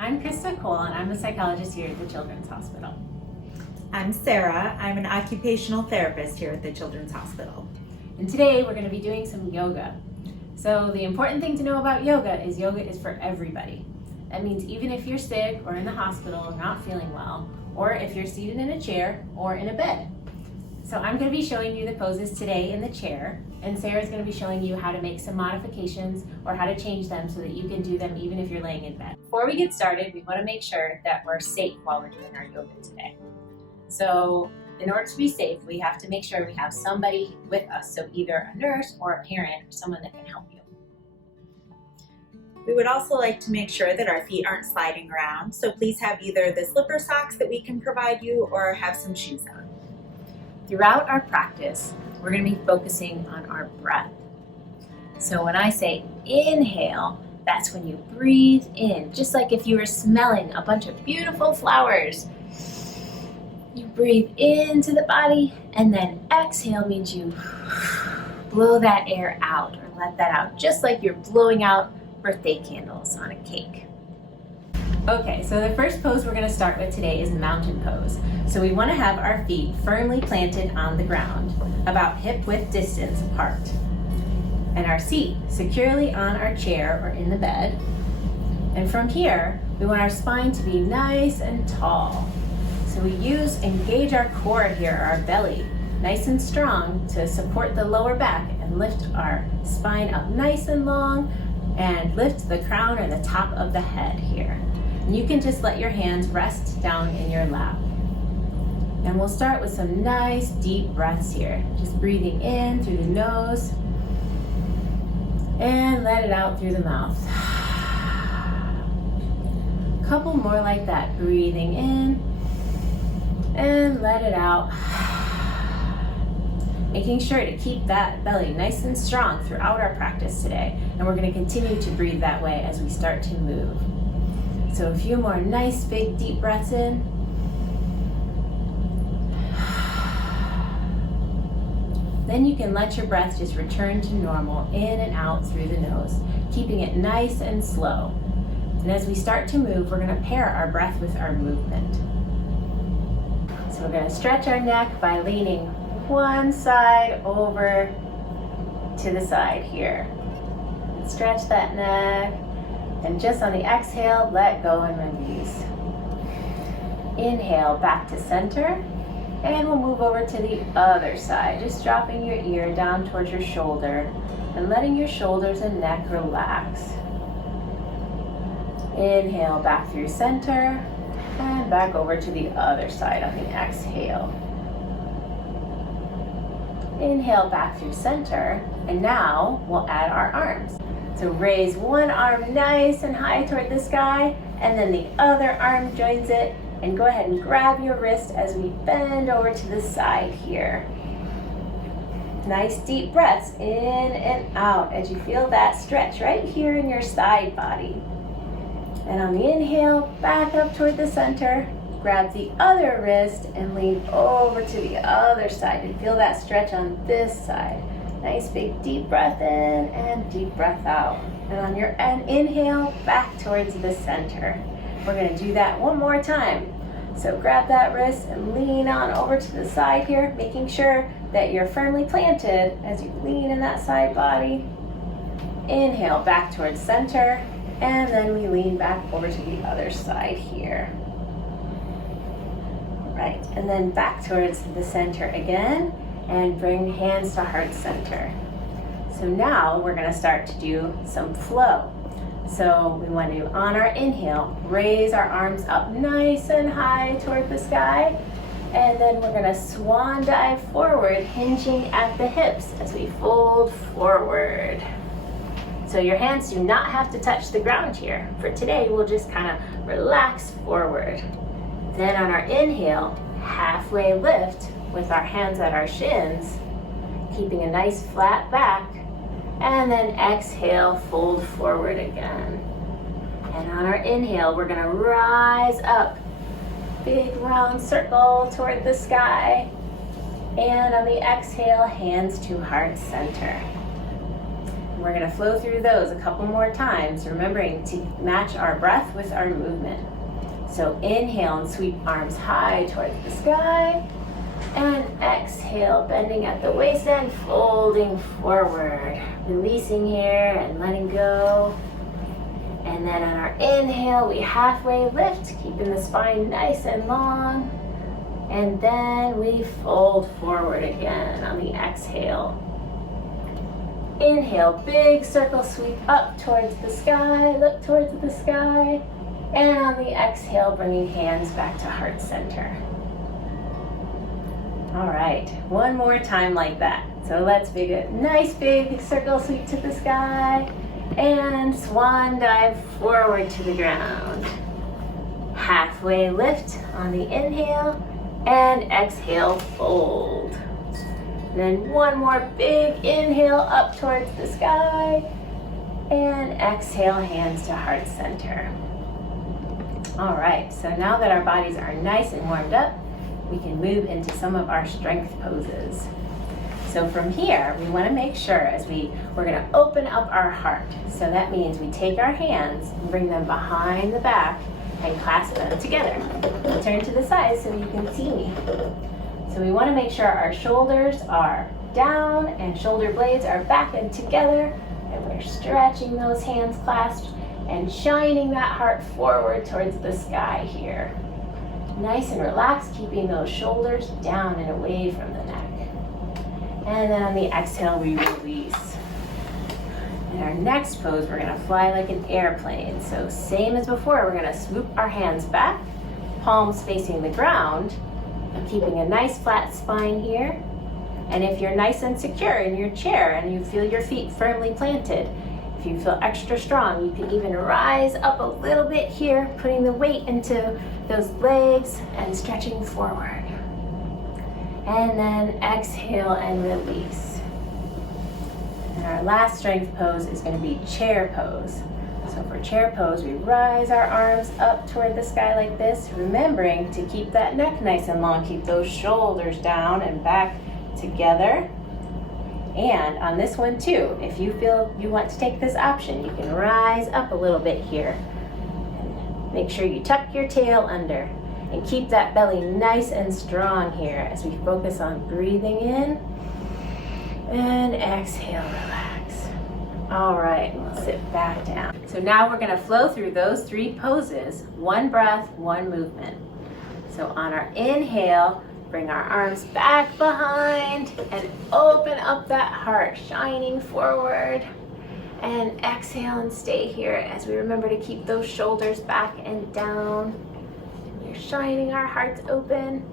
I'm KRISTA and I'm a psychologist here at the Children's Hospital. I'm Sarah. I'm an occupational therapist here at the Children's Hospital. And today we're going to be doing some yoga. So the important thing to know about yoga is for everybody. That means even if you're sick or in the hospital or not feeling well, or if you're seated in a chair or in a bed. So I'm going to be showing you the poses today in the chair, and Sarah's going to be showing you how to make some modifications or how to change them so that you can do them even if you're laying in bed. Before we get started, we want to make sure that we're safe while we're doing our yoga today. So in order to be safe, we have to make sure we have somebody with us, so either a nurse or a parent or someone that can help you. We would also like to make sure that our feet aren't sliding around, so please have either the slipper socks that we can provide you or have some shoes on. Throughout our practice, we're going to be focusing on our breath. So when I say inhale, that's when you breathe in, just like if you were smelling a bunch of beautiful flowers. You breathe into the body, and then exhale means you blow that air out or let that out, just like you're blowing out birthday candles on a cake. Okay, so the first pose we're going to start with today is mountain pose. So we want to have our feet firmly planted on the ground, about hip width distance apart, and our seat securely on our chair or in the bed. And from here, we want our spine to be nice and tall. So we engage our core here, our belly, nice and strong to support the lower back and lift our spine up nice and long and lift the crown or the top of the head here. And you can just let your hands rest down in your lap. And we'll start with some nice deep breaths here. Just breathing in through the nose and let it out through the mouth. A couple more like that. Breathing in and let it out. Making sure to keep that belly nice and strong throughout our practice today. And we're going to continue to breathe that way as we start to move. So a few more nice big deep breaths in. Then you can let your breath just return to normal in and out through the nose, keeping it nice and slow. And as we start to move, we're going to pair our breath with our movement. So we're going to stretch our neck by leaning one side over to the side here. Stretch that neck, and just on the exhale, let go and release. Inhale back to center, and we'll move over to the other side, just dropping your ear down towards your shoulder and letting your shoulders and neck relax. Inhale back through center and back over to the other side on the exhale. Inhale back through center, and now we'll add our arms. So raise one arm nice and high toward the sky, and then the other arm joins it, and go ahead and grab your wrist as we bend over to the side here. Nice deep breaths in and out as you feel that stretch right here in your side body. And on the inhale, back up toward the center, grab the other wrist and lean over to the other side and feel that stretch on this side. Nice big deep breath in and deep breath out. And on your inhale, back towards the center. We're going to do that one more time. So grab that wrist and lean on over to the side here, making sure that you're firmly planted as you lean in that side body. Inhale back towards center, and then we lean back over to the other side here. Right, and then back towards the center again, and bring hands to heart center. So now we're going to start to do some flow. So we want to, on our inhale, raise our arms up nice and high toward the sky, and then we're going to swan dive forward, hinging at the hips as we fold forward. So your hands do not have to touch the ground here. For today, we'll just kind of relax forward. Then on our inhale, halfway lift with our hands at our shins, keeping a nice flat back, and then exhale, fold forward again. And on our inhale, we're going to rise up, big round circle toward the sky, and on the exhale, hands to heart center. We're going to flow through those a couple more times, remembering to match our breath with our movement. So inhale and sweep arms high towards the sky. And exhale, bending at the waist and folding forward. Releasing here and letting go. And then on our inhale, we halfway lift, keeping the spine nice and long. And then we fold forward again on the exhale. Inhale, big circle sweep up towards the sky, look towards the sky. And on the exhale, bringing hands back to heart center. All right, one more time like that. So let's make a nice big circle sweep to the sky and swan dive forward to the ground. Halfway lift on the inhale and exhale, fold. And then one more big inhale up towards the sky and exhale, hands to heart center. All right, so now that our bodies are nice and warmed up, we can move into some of our strength poses. So from here, we want to make sure as we're going to open up our heart. So that means we take our hands and bring them behind the back and clasp them together. Turn to the side so you can see me. So we want to make sure our shoulders are down and shoulder blades are back and together, and we're stretching those hands clasped and shining that heart forward towards the sky here. Nice and relaxed, keeping those shoulders down and away from the neck. And then on the exhale, we release. In our next pose, we're gonna fly like an airplane. So same as before, we're gonna swoop our hands back, palms facing the ground, and keeping a nice flat spine here. And if you're nice and secure in your chair and you feel your feet firmly planted, if you feel extra strong, you can even rise up a little bit here, putting the weight into those legs and stretching forward. And then exhale and release. And our last strength pose is going to be chair pose. So for chair pose, we rise our arms up toward the sky like this, remembering to keep that neck nice and long, keep those shoulders down and back together. And on this one too, if you feel you want to take this option, you can rise up a little bit here. And make sure you tuck your tail under and keep that belly nice and strong here as we focus on breathing in and exhale, relax. All right, we'll sit back down. So now we're gonna flow through those three poses, one breath, one movement. So on our inhale, bring our arms back behind and open up that heart, shining forward. And exhale and stay here as we remember to keep those shoulders back and down. We're shining our hearts open.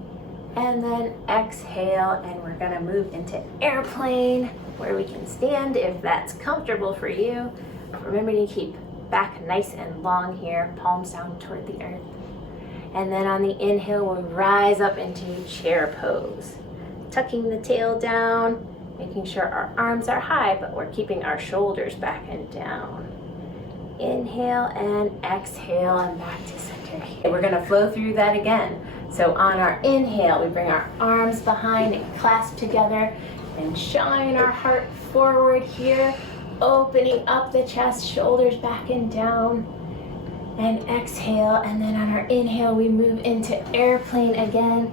And then exhale, and we're gonna move into airplane where we can stand if that's comfortable for you. Remember to keep back nice and long here, palms down toward the earth. And then on the inhale, we'll rise up into chair pose. Tucking the tail down, making sure our arms are high, but we're keeping our shoulders back and down. Inhale and exhale and back to center here. We're gonna flow through that again. So on our inhale, we bring our arms behind and clasp together and shine our heart forward here, opening up the chest, shoulders back and down. And exhale, and then on our inhale, we move into airplane again,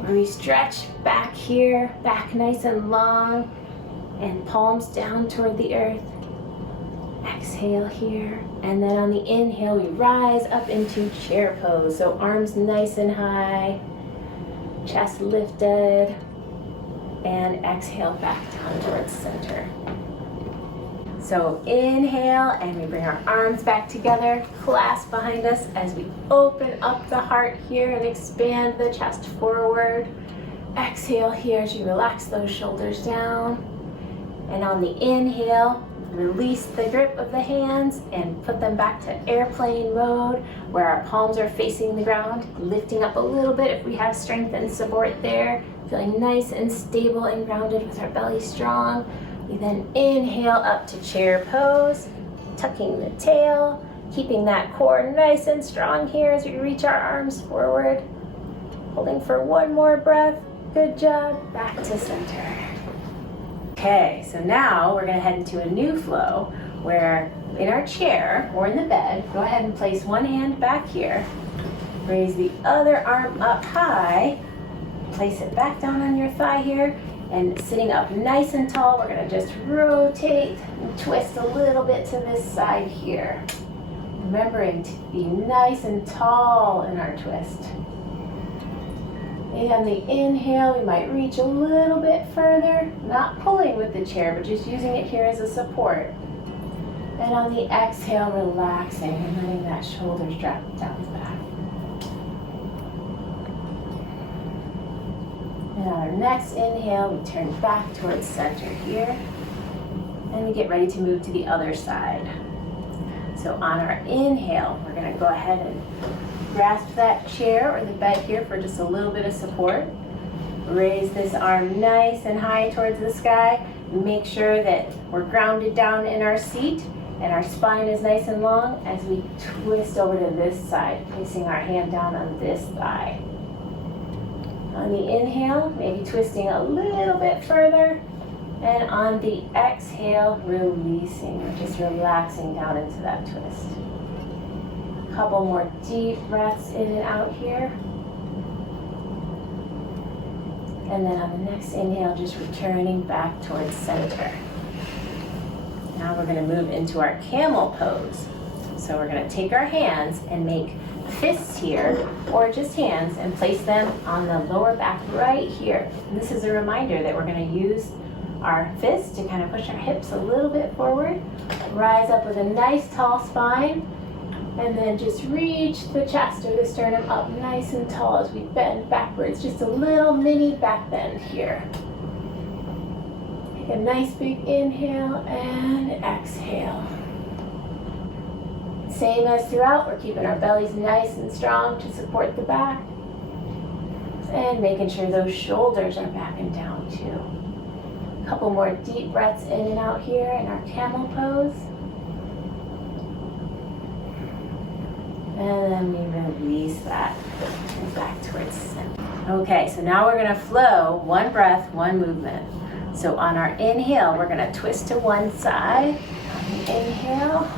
where we stretch back here, back nice and long, and palms down toward the earth. Exhale here, and then on the inhale, we rise up into chair pose. So arms nice and high, chest lifted, and exhale back down towards center. So inhale, and we bring our arms back together, clasp behind us as we open up the heart here and expand the chest forward. Exhale here as you relax those shoulders down. And on the inhale, release the grip of the hands and put them back to airplane mode, where our palms are facing the ground, lifting up a little bit if we have strength and support there, feeling nice and stable and grounded with our belly strong. We then inhale up to chair pose, tucking the tail, keeping that core nice and strong here as we reach our arms forward. Holding for one more breath. Good job. Back to center. Okay, so now we're going to head into a new flow where in our chair or in the bed, go ahead and place one hand back here, raise the other arm up high, place it back down on your thigh here, and sitting up nice and tall, we're going to just rotate and twist a little bit to this side here. Remembering to be nice and tall in our twist. And on the inhale, we might reach a little bit further, not pulling with the chair, but just using it here as a support. And on the exhale, relaxing and letting that shoulders drop down the back. And on our next inhale, we turn back towards center here. And we get ready to move to the other side. So on our inhale, we're going to go ahead and grasp that chair or the bed here for just a little bit of support. Raise this arm nice and high towards the sky. Make sure that we're grounded down in our seat and our spine is nice and long as we twist over to this side, placing our hand down on this thigh. On the inhale, maybe twisting a little bit further. And on the exhale, releasing, just relaxing down into that twist. A couple more deep breaths in and out here. And then on the next inhale, just returning back towards center. Now we're going to move into our Camel Pose. So we're going to take our hands and make fists here, or just hands, and place them on the lower back right here. And this is a reminder that we're going to use our fists to kind of push our hips a little bit forward, rise up with a nice tall spine, and then just reach the chest or the sternum up nice and tall as we bend backwards, just a little mini back bend here. Take a nice big inhale and exhale. Same as throughout, we're keeping our bellies nice and strong to support the back, and making sure those shoulders are back and down too. Couple more deep breaths in and out here in our Camel Pose. And then we release that and back towards center. Okay, so now we're going to flow one breath, one movement. So on our inhale, we're going to twist to one side. On the inhale.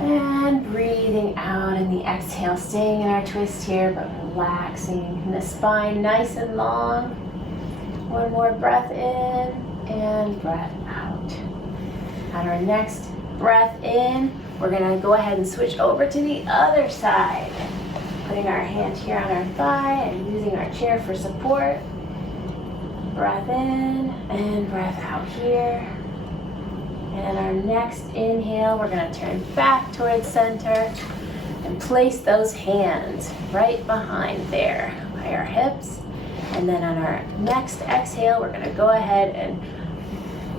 And breathing out in the exhale, staying in our twist here, but relaxing. And the spine nice and long. One more breath in and breath out. On our next breath in, we're going to go ahead and switch over to the other side. Putting our hand here on our thigh and using our chair for support. Breath in and breath out here. And our next inhale, we're going to turn back towards center and place those hands right behind there by our hips. And then on our next exhale, we're going to go ahead and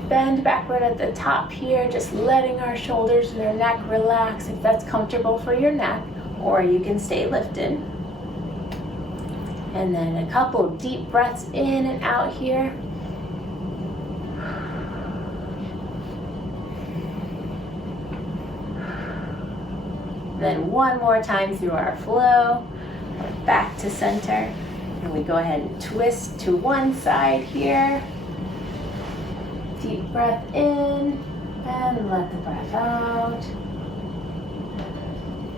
bend backward at the top here, just letting our shoulders and our neck relax if that's comfortable for your neck, or you can stay lifted. And then a couple deep breaths in and out here. Then one more time through our flow, back to center. And we go ahead and twist to one side here. Deep breath in and let the breath out.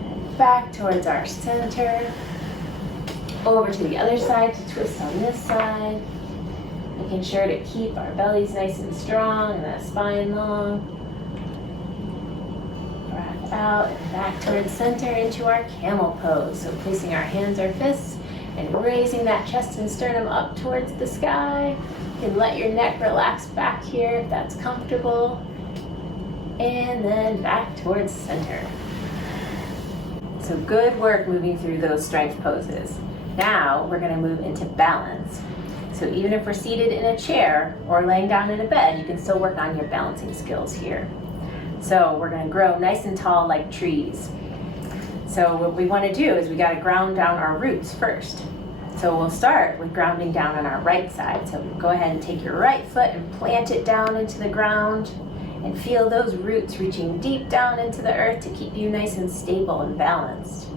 And back towards our center. Over to the other side to twist on this side. Making sure to keep our bellies nice and strong and that spine long. Breath out and back towards center into our Camel Pose. So placing our hands or fists and raising that chest and sternum up towards the sky. You can let your neck relax back here if that's comfortable. And then back towards center. So good work moving through those strength poses. Now we're going to move into balance. So even if we're seated in a chair or laying down in a bed, you can still work on your balancing skills here. So we're going to grow nice and tall like trees. So what we want to do is we got to ground down our roots first. So we'll start with grounding down on our right side. So go ahead and take your right foot and plant it down into the ground and feel those roots reaching deep down into the earth to keep you nice and stable and balanced.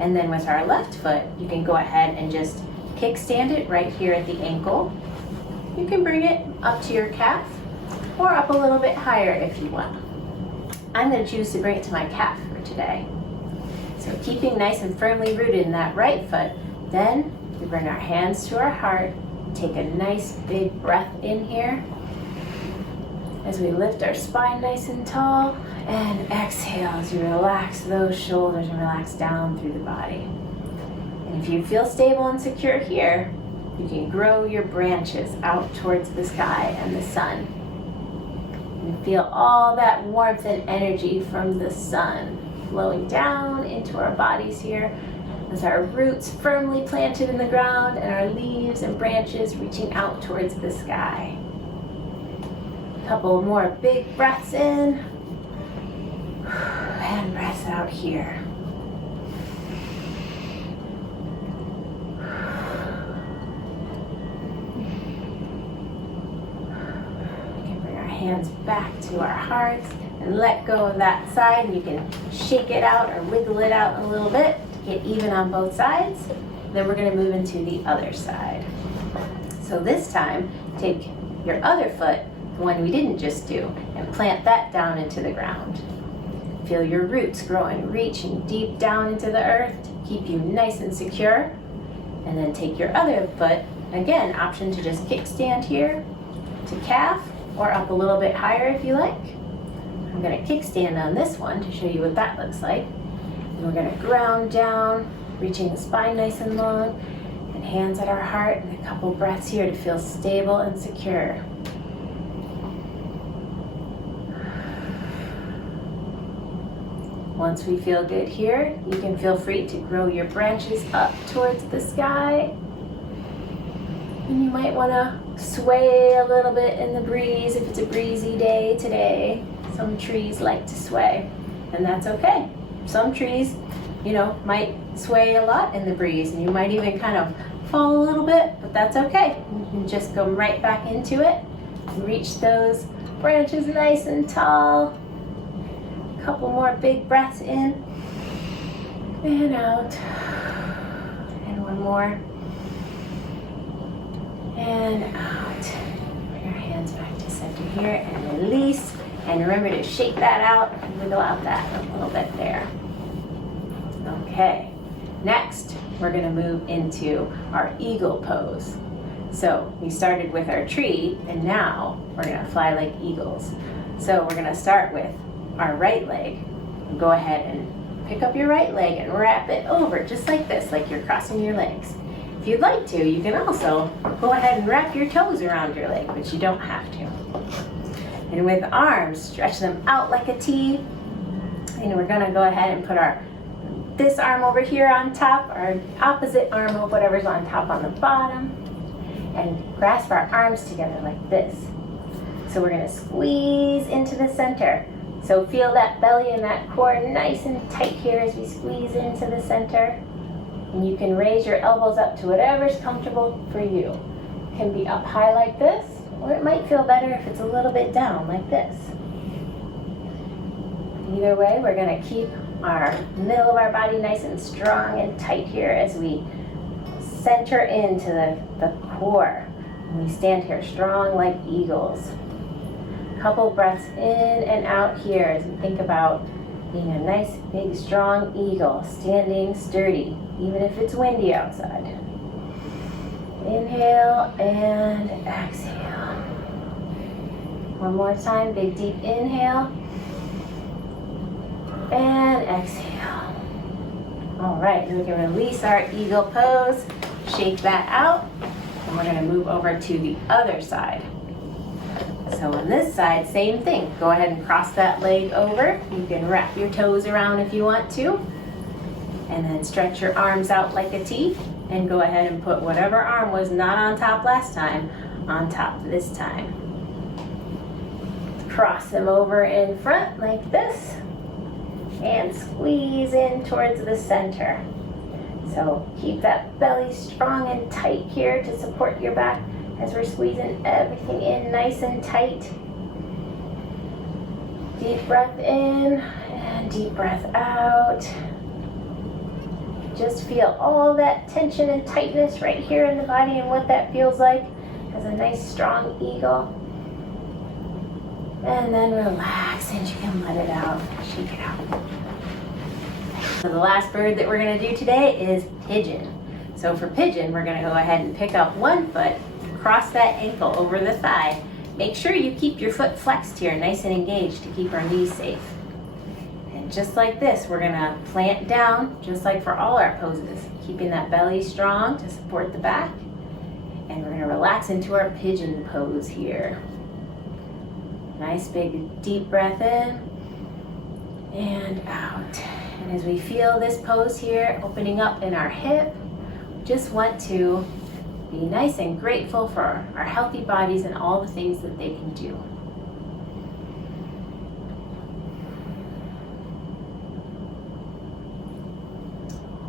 And then with our left foot, you can go ahead and just kickstand it right here at the ankle. You can bring it up to your calf or up a little bit higher if you want. I'm going to choose to bring it to my calf for today. So keeping nice and firmly rooted in that right foot, then we bring our hands to our heart, take a nice big breath in here as we lift our spine nice and tall, and exhale as you relax those shoulders and relax down through the body. And if you feel stable and secure here, you can grow your branches out towards the sky and the sun. And feel all that warmth and energy from the sun flowing down into our bodies here as our roots firmly planted in the ground and our leaves and branches reaching out towards the sky. A couple more big breaths in and breaths out here. We can bring our hands back to our hearts and let go of that side. You can shake it out or wiggle it out a little bit to get even on both sides. Then we're going to move into the other side. So this time, take your other foot, the one we didn't just do, and plant that down into the ground. Feel your roots growing, reaching deep down into the earth to keep you nice and secure. And then take your other foot, again, option to just kickstand here to calf or up a little bit higher if you like. I'm going to kickstand on this one to show you what that looks like. And we're going to ground down, reaching the spine nice and long, and hands at our heart, and a couple breaths here to feel stable and secure. Once we feel good here, you can feel free to grow your branches up towards the sky. And you might want to sway a little bit in the breeze if it's a breezy day today. Some trees like to sway, and that's okay. Some trees, might sway a lot in the breeze, and you might even kind of fall a little bit, but that's okay. You can just go right back into it and reach those branches nice and tall. Couple more big breaths in and out, and one more and out. Bring our hands back to center here and release, and remember to shake that out and wiggle out that a little bit there. Okay, next we're going to move into our eagle pose. So we started with our tree, and now we're going to fly like eagles. So we're going to start with our right leg. Go ahead and pick up your right leg and wrap it over just like this, like you're crossing your legs. If you'd like to, you can also go ahead and wrap your toes around your leg, but you don't have to. And with arms, stretch them out like a T. And we're gonna go ahead and put this arm over here on top, our opposite arm of whatever's on top on the bottom, and grasp our arms together like this. So we're gonna squeeze into the center. So feel that belly and that core nice and tight here as we squeeze into the center. And you can raise your elbows up to whatever's comfortable for you. It can be up high like this, or it might feel better if it's a little bit down like this. Either way, we're going to keep our middle of our body nice and strong and tight here as we center into the core. And we stand here strong like eagles. Couple breaths in and out here as we think about being a nice, big, strong eagle, standing sturdy, even if it's windy outside. Inhale and exhale. One more time, big, deep inhale and exhale. All right, then we can release our eagle pose, shake that out, and we're gonna move over to the other side. So on this side, same thing. Go ahead and cross that leg over. You can wrap your toes around if you want to. And then stretch your arms out like a T. And go ahead and put whatever arm was not on top last time on top this time. Cross them over in front like this. And squeeze in towards the center. So keep that belly strong and tight here to support your back as we're squeezing everything in nice and tight. Deep breath in and deep breath out. Just feel all that tension and tightness right here in the body and what that feels like as a nice strong eagle. And then relax, and you can let it out, shake it out. So the last bird that we're gonna do today is pigeon. So for pigeon, we're gonna go ahead and pick up one foot, cross that ankle over the thigh. Make sure you keep your foot flexed here, nice and engaged to keep our knees safe. And just like this, we're gonna plant down, just like for all our poses, keeping that belly strong to support the back. And we're gonna relax into our pigeon pose here. Nice big deep breath in and out. And as we feel this pose here, opening up in our hip, just want to be nice and grateful for our healthy bodies and all the things that they can do.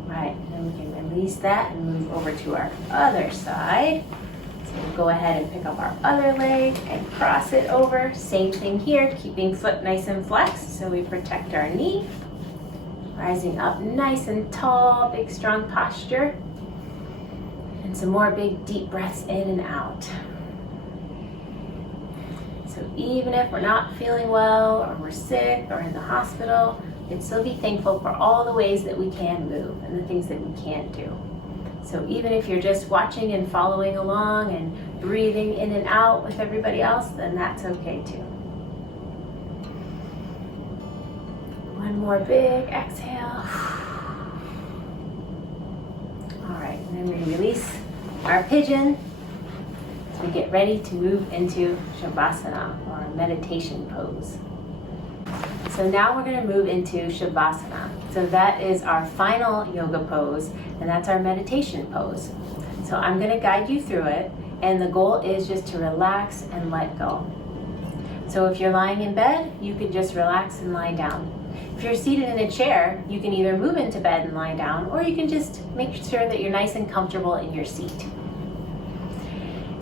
All right, and then we can release that and move over to our other side. We'll go ahead and pick up our other leg and cross it over. Same thing here, keeping foot nice and flexed so we protect our knee. Rising up nice and tall, big strong posture. And some more big deep breaths in and out. So even if we're not feeling well or we're sick or in the hospital, we can still be thankful for all the ways that we can move and the things that we can't do. So even if you're just watching and following along and breathing in and out with everybody else, then that's okay too. One more big exhale. All right, and then we release our pigeon as we get ready to move into Shavasana, or meditation pose. So now we're going to move into Shavasana. So that is our final yoga pose, and that's our meditation pose. So I'm going to guide you through it, and the goal is just to relax and let go. So if you're lying in bed, you could just relax and lie down. If you're seated in a chair, you can either move into bed and lie down, or you can just make sure that you're nice and comfortable in your seat.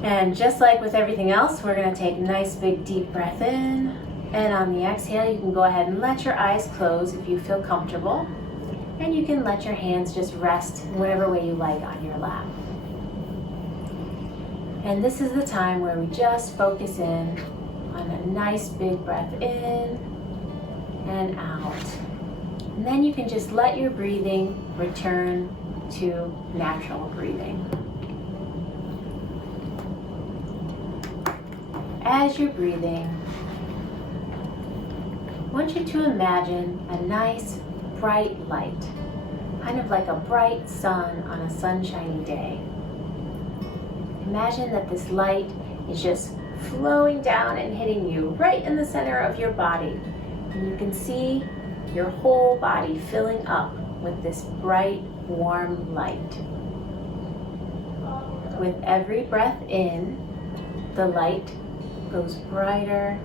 And just like with everything else, we're going to take a nice big deep breath in. And on the exhale, you can go ahead and let your eyes close if you feel comfortable. And you can let your hands just rest in whatever way you like on your lap. And this is the time where we just focus in on a nice big breath in and out. And then you can just let your breathing return to natural breathing. As you're breathing, I want you to imagine a nice bright light, kind of like a bright sun on a sunshiny day. Imagine that this light is just flowing down and hitting you right in the center of your body. And you can see your whole body filling up with this bright, warm light. With every breath in, the light goes brighter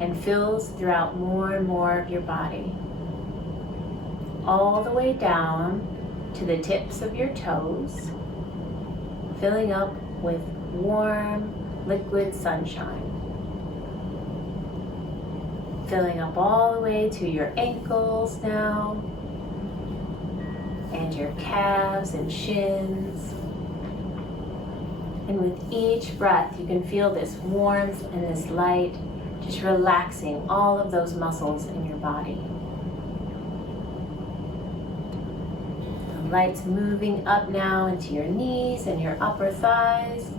and fills throughout more and more of your body. All the way down to the tips of your toes, filling up with warm, liquid sunshine. Filling up all the way to your ankles now, and your calves and shins. And with each breath, you can feel this warmth and this light just relaxing all of those muscles in your body. The light's moving up now into your knees and your upper thighs,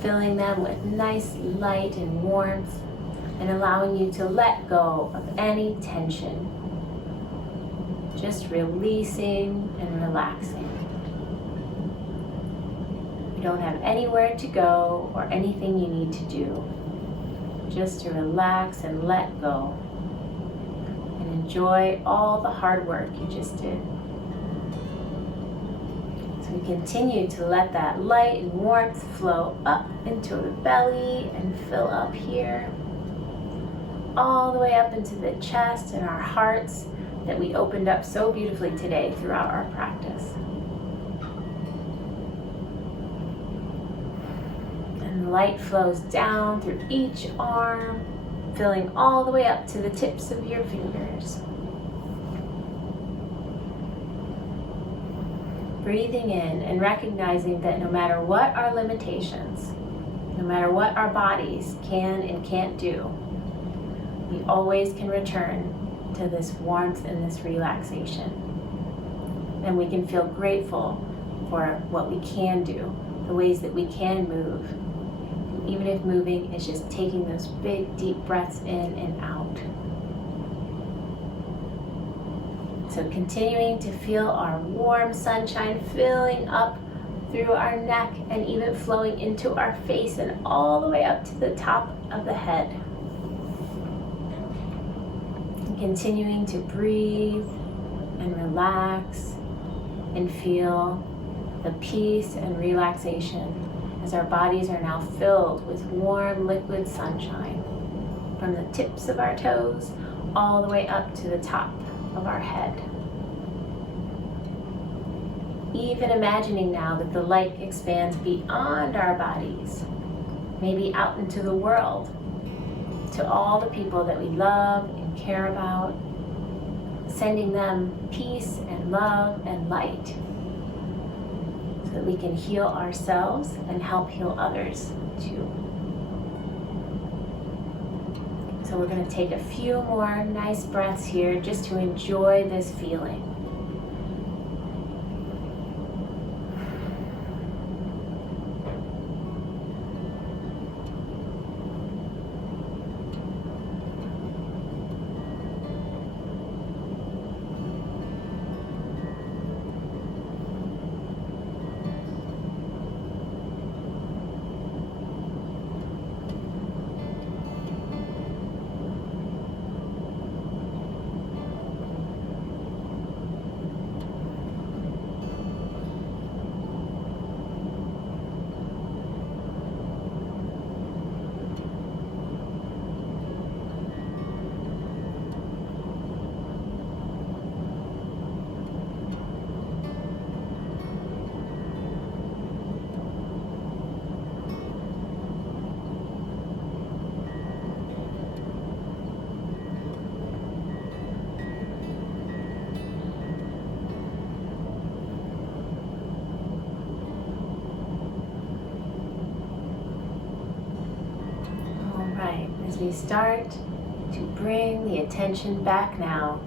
filling them with nice light and warmth, and allowing you to let go of any tension. Just releasing and relaxing. You don't have anywhere to go or anything you need to do. Just to relax and let go and enjoy all the hard work you just did. So we continue to let that light and warmth flow up into the belly and fill up here, all the way up into the chest and our hearts that we opened up so beautifully today throughout our practice. And the light flows down through each arm, filling all the way up to the tips of your fingers. Breathing in and recognizing that no matter what our limitations, no matter what our bodies can and can't do, we always can return to this warmth and this relaxation. And we can feel grateful for what we can do, the ways that we can move. And even if moving is just taking those big, deep breaths in and out. So continuing to feel our warm sunshine filling up through our neck and even flowing into our face and all the way up to the top of the head. And continuing to breathe and relax and feel the peace and relaxation as our bodies are now filled with warm liquid sunshine from the tips of our toes all the way up to the top of our head. Even imagining now that the light expands beyond our bodies, maybe out into the world, to all the people that we love and care about, sending them peace and love and light so that we can heal ourselves and help heal others too. So we're going to take a few more nice breaths here just to enjoy this feeling. As we start to bring the attention back now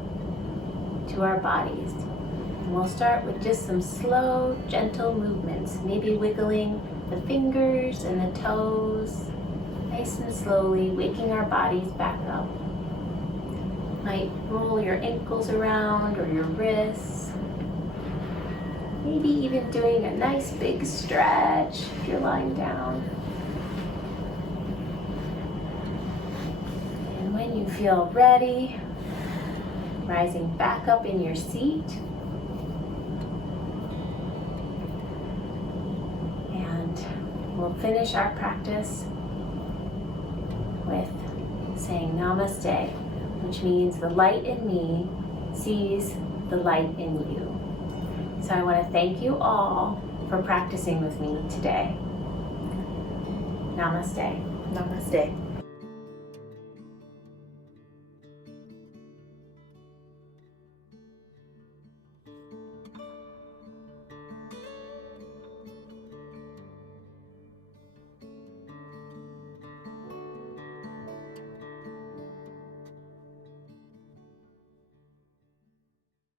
to our bodies. And we'll start with just some slow, gentle movements, maybe wiggling the fingers and the toes, nice and slowly, waking our bodies back up. Might roll your ankles around or your wrists. Maybe even doing a nice big stretch if you're lying down. When you feel ready, rising back up in your seat. And we'll finish our practice with saying Namaste, which means the light in me sees the light in you. So I want to thank you all for practicing with me today. Namaste. Namaste.